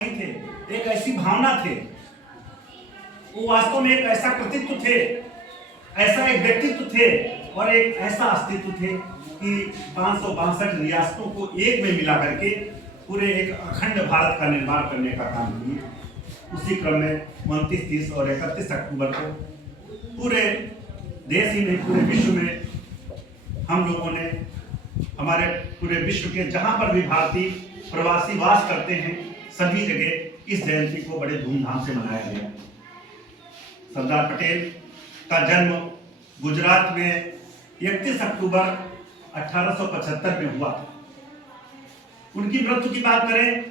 थे, एक ऐसी भावना थे, वो वास्तव में एक ऐसा कृतित्व थे, ऐसा एक व्यक्तित्व थे और एक ऐसा अस्तित्व थे कि 562 रियासतों को एक में मिला करके पूरे एक अखंड भारत का निर्माण करने का काम किए। उसी क्रम में 29, 30 और 31 अक्टूबर को पूरे देश ही नहीं पूरे विश्व में हम लोगों ने, हमारे पूरे विश्व के जहां पर भी भारतीय प्रवासी वास करते हैं सभी जगह इस जयंती को बड़े धूमधाम से मनाया गया। सरदार पटेल का जन्म गुजरात में 31 अक्टूबर 1875 में हुआ। उनकी मृत्यु की बात करें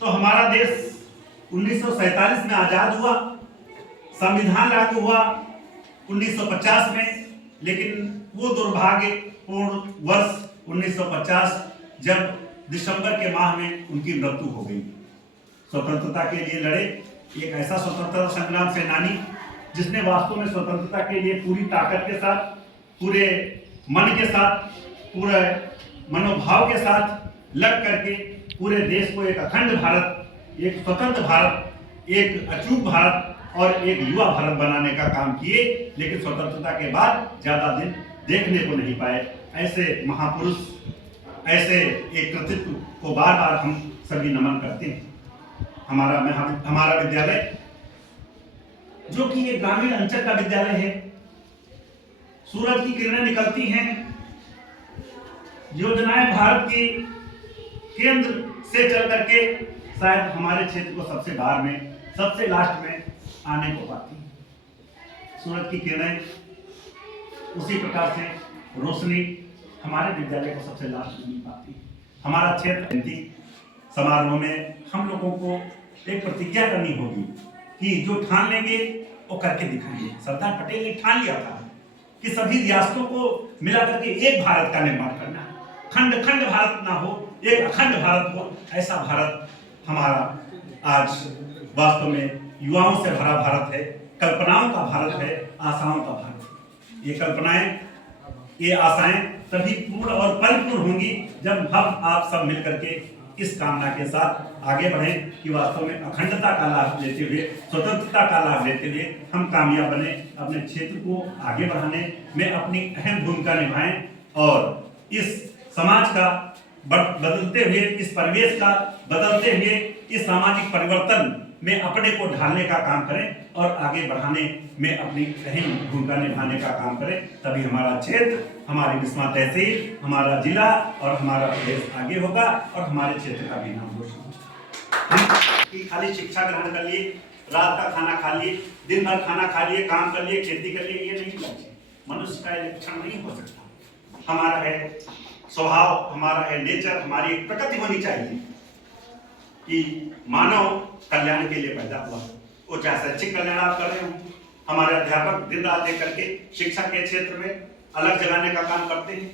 तो हमारा देश 1947 में आजाद हुआ, संविधान लागू हुआ 1950 में, लेकिन वो दुर्भाग्यपूर्ण वर्ष 1950 जब दिसंबर के माह में उनकी मृत्यु हो गई। स्वतंत्रता के लिए लड़े एक ऐसा स्वतंत्रता संग्राम सेनानी जिसने वास्तव में स्वतंत्रता के लिए पूरी ताकत के साथ, पूरे मन के साथ, पूरे मनोभाव के साथ लड़ करके पूरे देश को एक अखंड भारत, एक स्वतंत्र भारत, एक अचूक भारत और एक युवा भारत बनाने का काम किए। लेकिन स्वतंत्रता के बाद ज्यादा दिन देखने को नहीं पाए। ऐसे महापुरुष, ऐसे एक कृतित्व को बार बार हम सभी नमन करते हैं। हमारा विद्यालय जो कि एक ग्रामीण अंचल का विद्यालय है, सूरज की किरणें निकलती हैं, योजनाएं भारत की केंद्र से चल करके शायद हमारे क्षेत्र को सबसे बाहर में, सबसे लास्ट में आने को पाती है। सूरज की किरणें उसी प्रकार से रोशनी हमारे विद्यालय को सबसे लास्ट में पाती है। हमारा क्षेत्र समारोह में हम लोगों को एक प्रतिज्ञा करनी होगी कि जो ठान लेंगे वो करके दिखाएंगे। सरदार पटेल ने ठान लिया था कि सभी रियासतों को मिला करके एक भारत का निर्माण करना है। खंड खंड भारत ना हो, एक अखंड भारत हो। ऐसा भारत हमारा आज वास्तव में युवाओं से भरा भारत है, कल्पनाओं का भारत है, आशाओं का भारत है। ये कल्पनाएं, ये आशाएं तभी पूर्ण और परिपूर्ण होंगी जब हम आप सब मिलकर के इस कामना के साथ आगे बढ़ें कि वास्तव में अखंडता का लाभ लेते हुए, स्वतंत्रता का लाभ लेते हुए हम कामयाब बने, अपने क्षेत्र को आगे बढ़ाने में अपनी अहम भूमिका निभाएं और इस समाज का बदलते हुए, इस परिवेश का बदलते हुए, इस सामाजिक परिवर्तन में अपने को ढालने का काम करें और आगे बढ़ाने में अपनी अहम भूमिका निभाने का काम करें। तभी हमारा क्षेत्र, हमारी बिस्मा तहसील, हमारा जिला और हमारा प्रदेश आगे होगा और हमारे क्षेत्र का भी नाम रोशन होगा। खाली शिक्षा ग्रहण कर लिए, रात का खाना खा लिए, दिन भर खाना खा लिए, काम कर लिए, खेती कर लिए, ये नहीं लक्ष्य मनुष्य का लक्षण नहीं हो सकता। हमारा है स्वभाव, हमारा है नेचर, हमारी एक प्रकृति होनी चाहिए कि मानव कल्याण के लिए पैदा हुआ। वो चाहे शैक्षिक कल्याण आप कर रहे हो, हमारे अध्यापक दिन रात एक करके शिक्षा के क्षेत्र में अलग जगाने का काम करते हैं,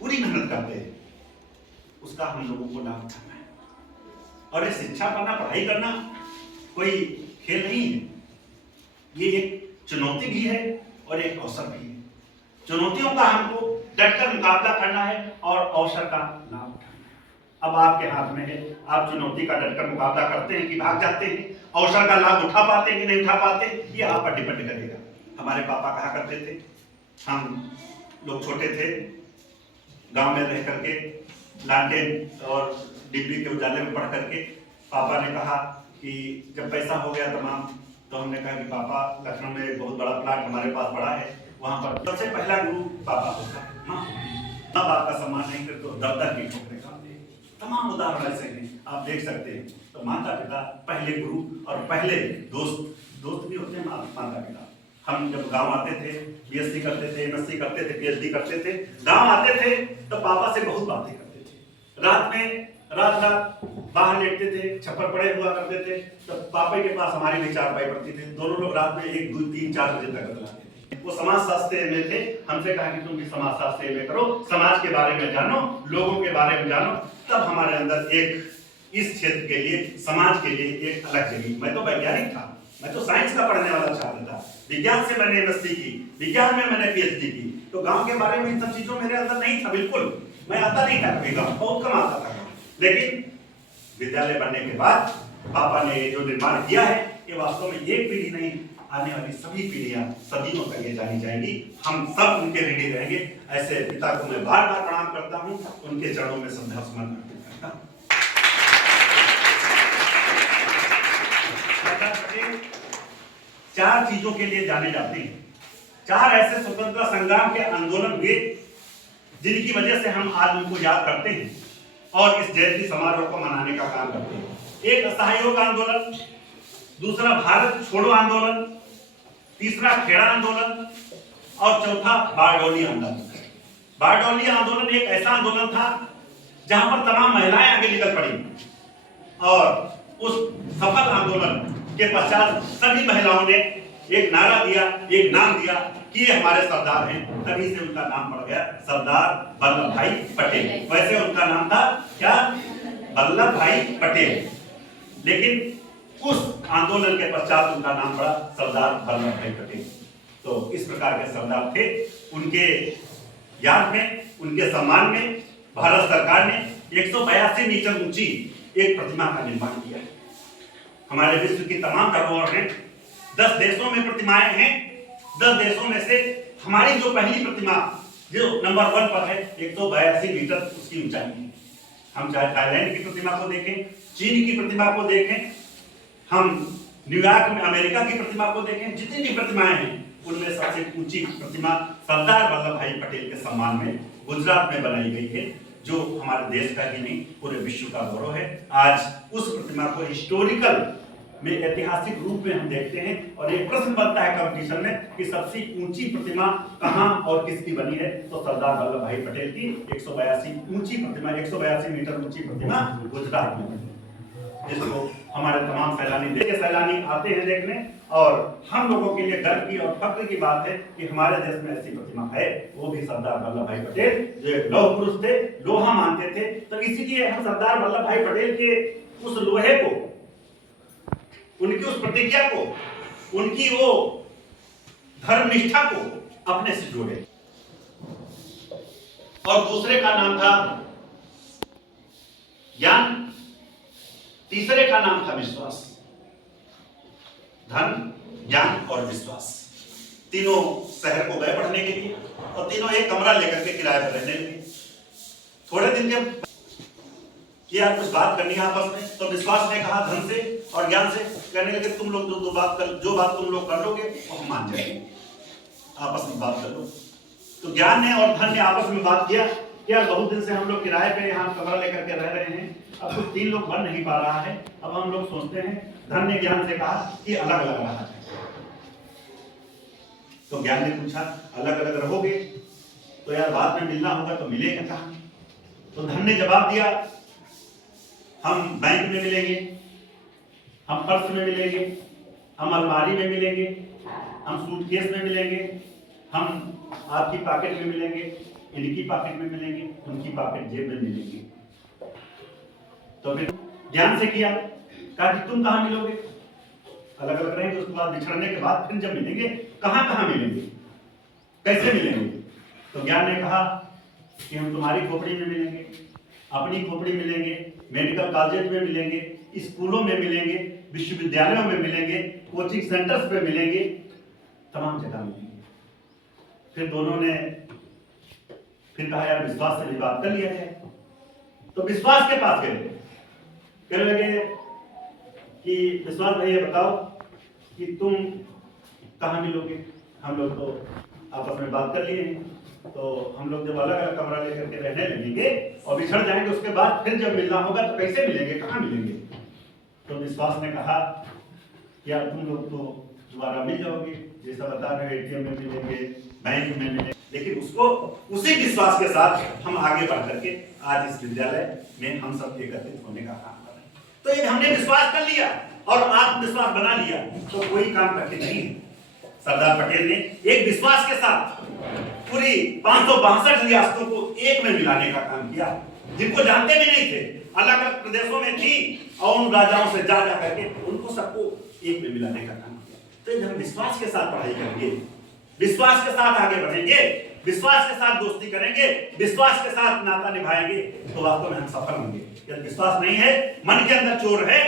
पूरी मेहनत करते हैं, उसका हम लोगों को लाभ उठाना है। और ये शिक्षा पढ़ना, पढ़ाई करना कोई खेल नहीं है, ये एक चुनौती भी है और एक अवसर भी है। चुनौतियों का हमको डटकर मुकाबला करना है और अवसर का लाभ उठाना है। अब आपके हाथ में है, आप चुनौती का डटकर मुकाबला करते हैं कि भाग जाते हैं, अवसर का लाभ उठा पाते हैं कि नहीं उठा पाते, ये आप पर डिपेंड करेगा। हमारे पापा कहा करते थे, हम लोग छोटे थे, गांव में रह करके लालटेन और डिग्री के उजाले में पढ़ करके पापा ने कहा कि जब पैसा हो गया तमाम, तो हमने कहा कि पापा लखनऊ में बहुत बड़ा प्लाट हमारे पास बड़ा है, वहां पर सबसे पहला गुरु पापा होता है। माँ बाप का सम्मान नहीं करते तो दर की ठोकरें खाते हैं। तमाम उदाहरण ऐसे हैं, आप देख सकते हैं। तो माता पिता पहले गुरु और पहले दोस्त भी होते हैं माता पिता। हम जब गांव आते थे, बीएससी करते थे, एमएससी करते थे, पीएचडी करते थे, गांव आते थे तो पापा से बहुत बातें करते थे। रात में रात बाहर लेटते थे, छप्पर पड़े हुआ करते थे, तो पापा के पास हमारी भी चारपाई पड़ती थी। दोनों लोग रात में 1, 2, 3, 4 बजे तक बतलाते थे। वो समाज शास्त्र में थे, हमसे कहा कि तुम भी समाज शास्त्र में करो, समाज के बारे में जानो, लोगों के बारे में जानो। तब हमारे अंदर एक इस क्षेत्र के लिए, समाज के लिए एक अलग जगी। मैं तो वैज्ञानिक था, मैं तो साइंस का पढ़ने वाला छात्र था, विज्ञान से मैंने एमएससी की, विज्ञान में मैंने पीएचडी की। तो गांव के बारे में इन सब चीजों मेरे अंदर नहीं था, बिल्कुल मैं आता नहीं था, कभी गांव बहुत कम आता था। लेकिन विद्यालय बनने के बाद पापा ने जो निर्माण किया है, ये वास्तव में एक पीढ़ी नहीं, आने वाली सभी पीढ़ियां सदियों तक ये जानी जाएंगी। हम सब उनके ऋणी रहेंगे। ऐसे पिता को मैं बार बार प्रणाम करता हूं, उनके चरणों में श्रद्धा सुमन अर्पित करता हूं। सरदार पटेल 4 चीजों के लिए जाने जाते हैं। 4 ऐसे स्वतंत्रता संग्राम के आंदोलन हुए जिनकी वजह से हम आज उनको याद करते हैं और इस जयंती समारोह को मनाने का काम करते हैं। एक असहयोग आंदोलन, दूसरा भारत छोड़ो आंदोलन, तीसरा खेड़ा आंदोलन और चौथा बारडोली आंदोलन। बारडोली आंदोलन एक ऐसा आंदोलन था जहां पर तमाम महिलाएं आगे निकल पड़ी और उस सफल आंदोलन के पश्चात सभी महिलाओं ने एक नारा दिया, एक नाम दिया कि ये हमारे सरदार हैं। तभी से उनका नाम पड़ गया सरदार वल्लभ भाई पटेल। वैसे उनका नाम था क्या? वल्लभ भाई पटेल, लेकिन उस आंदोलन के पश्चात उनका नाम पड़ा सरदार वल्लभ भाई पटेल। तो इस प्रकार के सरदार थे। उनके याद में, उनके सम्मान में भारत सरकार ने 182 मीटर ऊंची एक प्रतिमा का निर्माण किया। हमारे विश्व की तमाम धरोहर हैं, 10 देशों में प्रतिमाएं हैं। 10 देशों में से हमारी जो पहली प्रतिमा जो नंबर 1 पर है, 182 मीटर उसकी ऊंचाई है। हम चाहे थाईलैंड की प्रतिमा को देखें, चीन की प्रतिमा को देखें, हम न्यूयॉर्क में अमेरिका की प्रतिमा को देखें, जितनी भी प्रतिमाएं हैं उनमें सबसे ऊंची प्रतिमा सरदार वल्लभ भाई पटेल के सम्मान में गुजरात में बनाई गई है, जो हमारे देश का ही नहीं पूरे विश्व का गौरव है। आज उस प्रतिमा को हिस्टोरिकल में, ऐतिहासिक रूप में हम देखते हैं और एक प्रश्न बनता है कंपटीशन में कि सबसे ऊंची प्रतिमा कहां और किसकी बनी है, तो सरदार वल्लभ भाई पटेल की 182 ऊंची प्रतिमा, 182 मीटर ऊंची प्रतिमा गुजरात में बनी, जिसको हमारे तमाम सैलानी आते हैं देखने। और हम लोगों के लिए गर्व की और फख्र की बात है कि हमारे देश में ऐसी प्रतिमा है, वो भी सरदार वल्लभ भाई पटेल, जो लौह पुरुष थे, लोहा मानते थे। तो इसीलिए हम सरदार वल्लभ भाई पटेल के उस लोहे को, उनकी उस प्रतिज्ञा को, उनकी वो धर्मनिष्ठा को अपने से जोड़े। और दूसरे का नाम था ज्ञान, तीसरे का नाम था विश्वास। धन, ज्ञान और विश्वास, तीनों शहर को गए पढ़ने के लिए और तीनों एक कमरा लेकर के किराए पर रहने लगे। थोड़े दिन जब कि यार कुछ बात करनी है आपस में, तो विश्वास ने कहा धन से और ज्ञान से, कहने लगे तुम लोग जो बात तुम लोग कर लोगे वो हम मान जाएंगे, आपस में बात कर लो। तो ज्ञान ने और धन ने आपस में बात किया कि यार बहुत दिन से हम लोग किराए पे यहाँ कमरा लेकर के रह रहे हैं, अब कुछ 3 लोग बन नहीं पा रहा है। अब हम लोग सोचते हैं, धन ने ज्ञान से कहा कि अलग अलग रहा है। तो ज्ञान ने पूछा अलग अलग रहोगे तो यार बाद में मिलना होगा, तो मिलेगा कहाँ? तो धन ने जवाब दिया हम बैंक में मिलेंगे, हम पर्स में मिलेंगे, हम अलमारी में मिलेंगे, हम सूटकेस में मिलेंगे, हम आपकी पॉकेट में मिलेंगे, इनकी पॉकेट में मिलेंगे, उनकी पॉकेट जेब में मिलेंगे। तो फिर ज्ञान से किया, कहा कि तुम कहाँ मिलोगे? अलग अलग रहेंगे, उसके बाद बिछड़ने के बाद फिर जब मिलेंगे कहाँ कहाँ मिलेंगे, कैसे मिलेंगे? तो ज्ञान ने कहा कि हम तुम्हारी खोपड़ी में मिलेंगे, अपनी खोपड़ी मिलेंगे, मेडिकल कॉलेज में मिलेंगे, स्कूलों में मिलेंगे, विश्वविद्यालयों में मिलेंगे, कोचिंग सेंटर्स पे मिलेंगे, तमाम जगह मिलेंगे। फिर दोनों ने फिर कहा यार विश्वास से भी बात कर लिया जाए। तो विश्वास के पास गए, कहने लगे कि विश्वास भाई ये बताओ कि तुम कहाँ मिलोगे? हम लोग तो आपस में बात कर लिए हैं, तो हम लोग जब अलग अलग कमरा लेकर के रहने लगेंगे और बिछड़ जाएंगे, उसके बाद फिर जब मिलना होगा तो कैसे मिलेंगे, कहाँ मिलेंगे? तो विश्वास ने कहा यार तुम लोग तो दोबारा मिल जाओगे, जैसा बता रहे हो ATM में मिलेंगे, बैंक में मिलेंगे। लेकिन उसको उसी विश्वास के साथ हम आगे बढ़ करके आज इस विद्यालय में हम सब एकत्रित होने का काम कर रहे हैं। तो ये हमने विश्वास कर लिया और आत्मविश्वास बना लिया, तो कोई काम कठिन नहीं है। सरदार पटेल ने एक विश्वास के साथ पूरी 562 रियासतों को एक में मिलाने का काम किया, जिनको जानते भी नहीं थे, अलग अलग प्रदेशों में थी, और उन राजाओं से जा करके उनको सबको एक में मिलाने का काम किया। तो हम विश्वास के साथ पढ़ाई करेंगे, विश्वास के साथ आगे बढ़ेंगे, विश्वास के साथ दोस्ती करेंगे, विश्वास के साथ नाता निभाएंगे, तो वास्तव में हम सफल होंगे। यदि विश्वास नहीं है, मन के अंदर चोर है,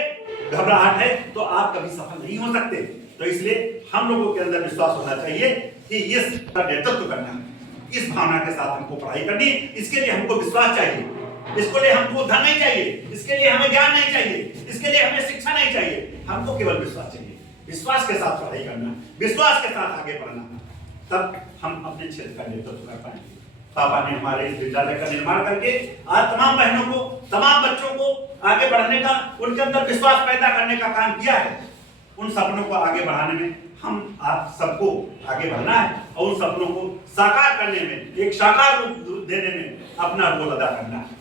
घबराहट है तो आप कभी सफल नहीं हो सकते। तो इसलिए हम लोगों के अंदर विश्वास होना चाहिए कि इस नेतृत्व करना, इस भावना के साथ हमको पढ़ाई करनी। इसके लिए हमको विश्वास चाहिए, इसके लिए हमको धन नहीं चाहिए, इसके लिए हमें ज्ञान नहीं चाहिए, इसके लिए हमें शिक्षा नहीं चाहिए, हमको केवल विश्वास चाहिए। विश्वास के साथ पढ़ाई करना, विश्वास के साथ आगे बढ़ना, तब हम अपने क्षेत्र का नेतृत्व कर पाएंगे। पापा ने हमारे इस विद्यालय का निर्माण करके आज तमाम बहनों को, तमाम बच्चों को आगे बढ़ने का, उनके अंदर विश्वास पैदा करने का काम किया है। उन सपनों को आगे बढ़ाने में हम आप सबको आगे बढ़ना है और उन सपनों को साकार करने में, एक साकार रूप देने में अपना रोल अदा करना है।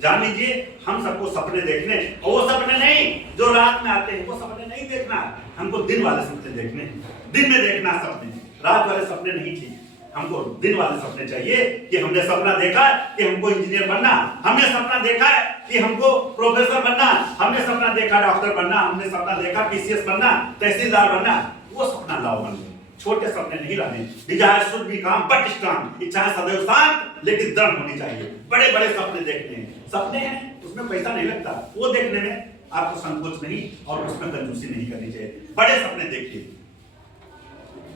जान लीजिए, हम सबको सपने देखने, और वो सपने नहीं जो रात में आते हैं, वो सपने नहीं देखना, हमको दिन वाले सपने देखने, दिन में देखना सपने, रात वाले सपने नहीं ठीक। हमको दिन वाले सपने चाहिए कि हमने सपना देखा कि हमको इंजीनियर बनना, हमने सपना देखा है कि हमको प्रोफेसर बनना, हमने सपना देखा डॉक्टर बनना, हमने सपना देखा पीसीएस बनना, तहसीलदार बनना। वो सपना लाओ मन में, छोटे सपने नहीं लाने। डिजायर शुड बी काम बट स्ट्रांग, इच्छाएं सदैव शांत लेकिन दृढ़ होनी चाहिए। बड़े बड़े सपने देखने हैं, सपने हैं उसमें पैसा नहीं लगता, वो देखने में आपको संकोच नहीं और उसमें कंजूसी नहीं करनी चाहिए। बड़े सपने देखिए,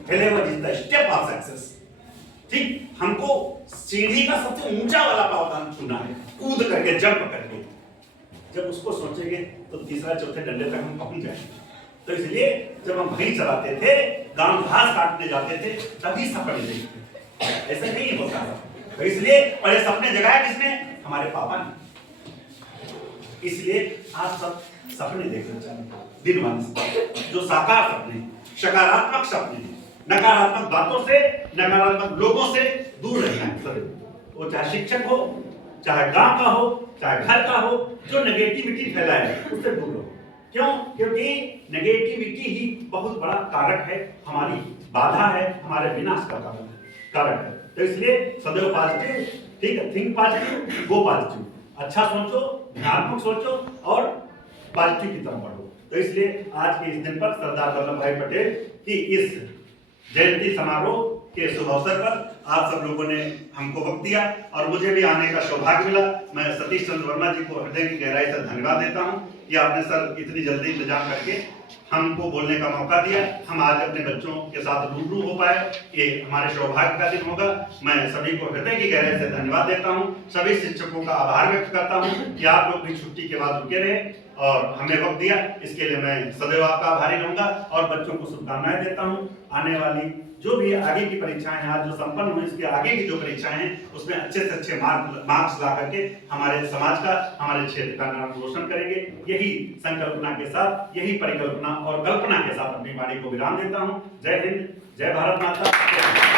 failure is the step of success. ठीक, हमको सीढ़ी का सबसे ऊंचा वाला पावदान चुना है, कूद करके, जंप करके। जब उसको सोचेंगे तो तीसरा चौथे डंडे तक हम पहुंच जाएंगे। तो इसलिए जब हम भैंस चराते थे, गांव घास काटने जाते थे, तभी सपने देखते, ऐसा नहीं होता। तो इसलिए बड़े सपने जगाए किसने? हमारे पापा ने। इसलिए आप सब सपने देखना चाहिए, दिन वाले जो साकार सपने, सकारात्मक सपने, नकारात्मक बातों से, नकारात्मक लोगों से दूर रहना है। वो चाहे शिक्षक हो, चाहे गांव का हो, चाहे घर का हो, जो नेगेटिविटी फैलाए उससे दूर रहो। क्यों? क्योंकि नेगेटिविटी ही बहुत बड़ा कारक है, हमारी बाधा है, हमारे विनाश का कारक है। तो इसलिए सदैव पॉजिटिव, ठीक है, थिंक पॉजिटिव, गो पॉजिटिव। अच्छा सोचो, धनात्मक सोचो और पॉजिटिव की तरफ बढ़ो। तो इसलिए आज के इस दिन पर सरदार वल्लभ भाई पटेल की इस जयंती समारोह के शुभ अवसर पर आप सब लोगों ने हमको वक्त दिया और मुझे भी आने का सौभाग्य मिला। मैं सतीश चंद्र वर्मा जी को हृदय की गहराई से धन्यवाद देता हूं कि आपने सर इतनी जल्दी इंतजाम करके हमको बोलने का मौका दिया। हम आज अपने बच्चों के साथ रूबरू हो पाए, ये हमारे सौभाग्य का दिन होगा। मैं सभी को हृदय की गहराई से धन्यवाद देता हूं, सभी शिक्षकों का आभार व्यक्त करता हूं कि आप लोग भी छुट्टी के बाद रुके रहे और हमें वक्त दिया। इसके लिए मैं सदैव आपका आभारी रहूंगा और बच्चों को शुभकामनाएं देता हूं। आने वाली जो भी आगे की परीक्षाएं हैं, आज जो संपन्न हुई, इसके आगे की जो परीक्षाएं हैं उसमें अच्छे से अच्छे मार्क्स ला करके हमारे समाज का, हमारे क्षेत्र का नाम रोशन करेंगे। यही संकल्पना के साथ, यही परिकल्पना और कल्पना के साथ अपनी वाणी को विराम देता हूं। जय हिंद, जय भारत माता।